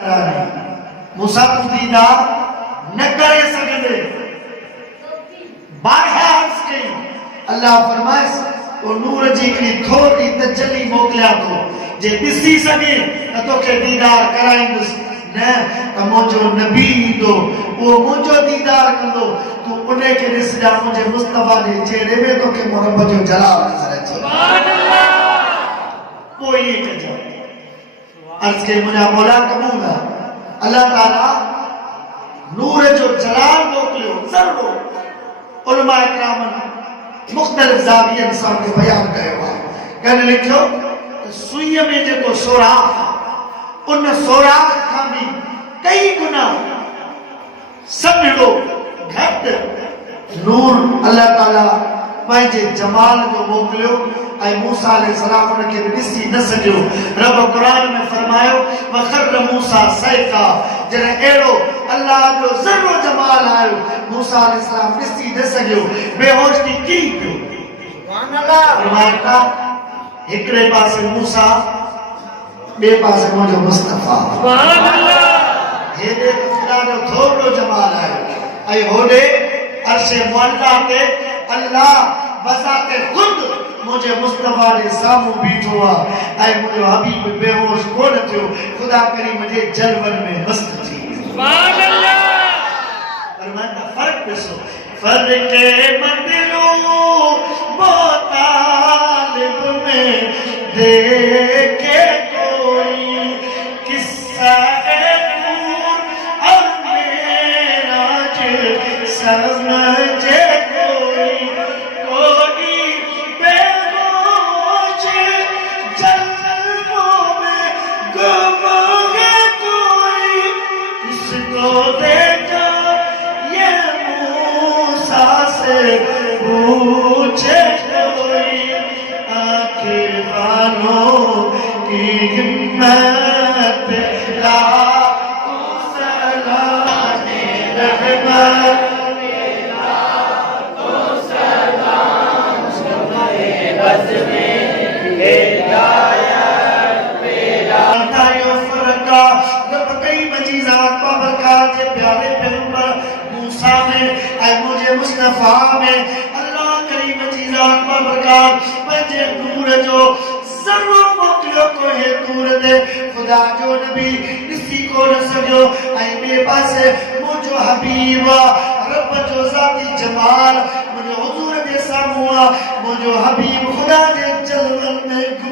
मूसा को दीदार न करे सके बारहा अर्ज कई अल्लाह फरमाए तो नूर जी की थोड़ी तजल्ली मोकलिया तो जे दिसी सके न तो के दीदार कराइंदुस न त मुझो नबी दो वो मुझो दीदार कंदो तू उन्हें के रिसजा मुझे मुस्तफा ने चेहरे में तो के मोहब्बत जो जलाल नजर अचे सुभान अल्लाह कोई कजो अर्ज के मुझा मौला कबूल है अल्लाह ताला नूर जो जलाल मोकलियो जरूर उलमा इकराम मुख्तलिफ ज़ावियन सां के बयान कयो है कहने लिखो सुई में जो सोराख उन सोराख खां भी कई गुना सभड़ो घट नूर अल्लाह ताला पंहिंजे जमाल जो मोकलियो ऐं मूसा अलैहिस्सलाम उनके ॾिसी न सघियो रब कुरान में फरमायो वखर मूसा सैका जॾहिं अहिड़ो अल्लाह जो ज़रो जमाल आयो मूसा अलैहिस्सलाम ॾिसी न सघियो बेहोश थी की पियो सुभान अल्लाह फरमाया हिकिड़े पासे मूसा ॿिए पासे मुंहिंजो मुस्तफा सुभान अल्लाह हेॾे ख़ुदा जो थोरो जमाल आयो ऐं होॾे अर्शे मुअल्ला ते अल्लाह बज़ाते खुद मुझे मुस्तफा ने सामू बीठो आ ऐं मुझो हबीब बेहोश कोन थियो खुदा करी मुझे जलवन में मस्त थी सुभान अल्लाह फरमाता फर्क ॾिसो फर्क मंदिलो मोतालिब में देखे कोई किस्सा नूर और मेराज समझे पूछे कोई आंखें वालों की हिम्मत ला सलाने रहमत तो सलाम तुम्हारे बस में हिदायत मेरा तायो फरका रब कई मजीज़ात बरकत के प्यारे पैगंबर मूसा में ऐ मुझे मुस्तफा में पंहिंजे नूर जो ज़रो मोकिलियो कोई नूर दे खुदा जो नबी ॾिसी कोन सघियो ऐं ॿिए पासे मुंहिंजो हबीब रब जो ज़ाती जमाल मुंहिंजो हुज़ूर जे साम्हूं आहे मुंहिंजो हबीब खुदा जे जलवनि में